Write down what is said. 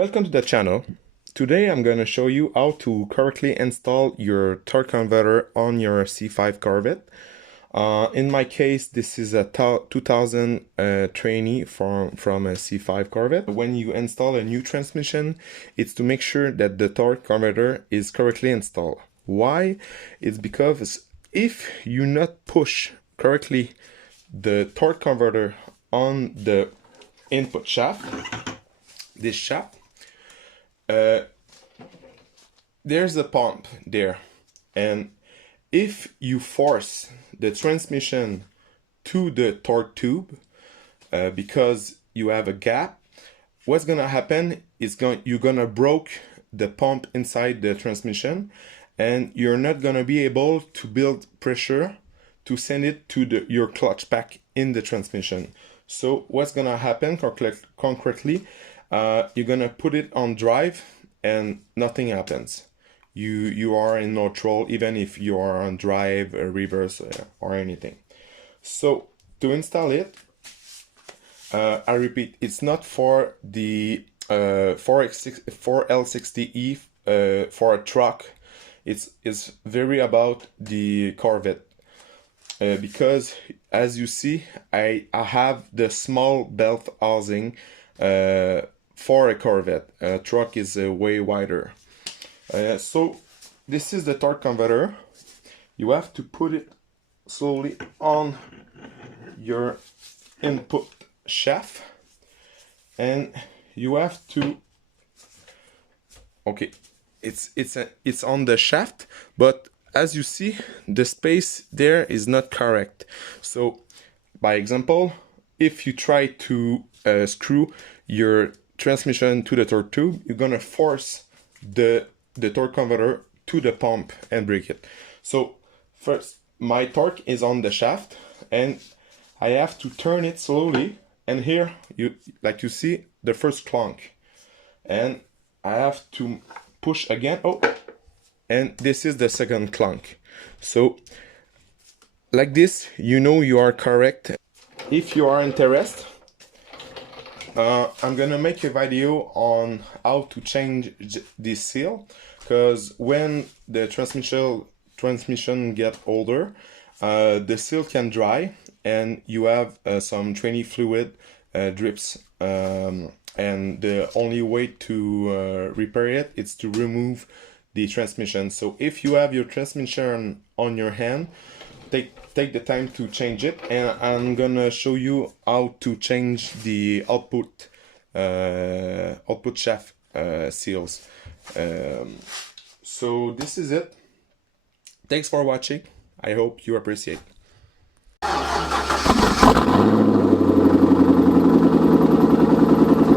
Welcome to the channel. Today I'm going to show you how to correctly install your torque converter on your C5 Corvette. In my case, this is a 2000 tranny from a C5 Corvette. When you install a new transmission, it's to make sure that the torque converter is correctly installed. Why? It's because if you not push correctly the torque converter on the input shaft, this shaft, there's a pump there, and if you force the transmission to the torque tube because you have a gap, what's gonna happen is you're gonna broke the pump inside the transmission, and you're not gonna be able to build pressure to send it to your clutch pack in the transmission. So what's gonna happen concretely, you're gonna put it on drive and nothing happens. You are in neutral even if you are on drive, reverse, or anything. So to install it, I repeat, it's not for the 4L60E for a truck. It's very about the Corvette. Because as you see, I have the small belt housing for a Corvette. A truck is way wider. So this is the torque converter. You have to put it slowly on your input shaft, and you have to, okay, it's on the shaft, but as you see, the space there is not correct. So by example, if you try to screw your transmission to the torque tube, you're gonna force the torque converter to the pump and break it. So first, my torque is on the shaft and I have to turn it slowly, and here you see the first clunk, and I have to push again. Oh, and this is the second clunk. So like this, you know you are correct. If you are interested, I'm gonna make a video on how to change this seal, because when the transmission get older, the seal can dry and you have some tranny fluid drips, and the only way to repair it is to remove the transmission. So if you have your transmission on your hand, take the time to change it, and I'm gonna show you how to change the output shaft seals. So this is it. Thanks for watching. I hope you appreciate.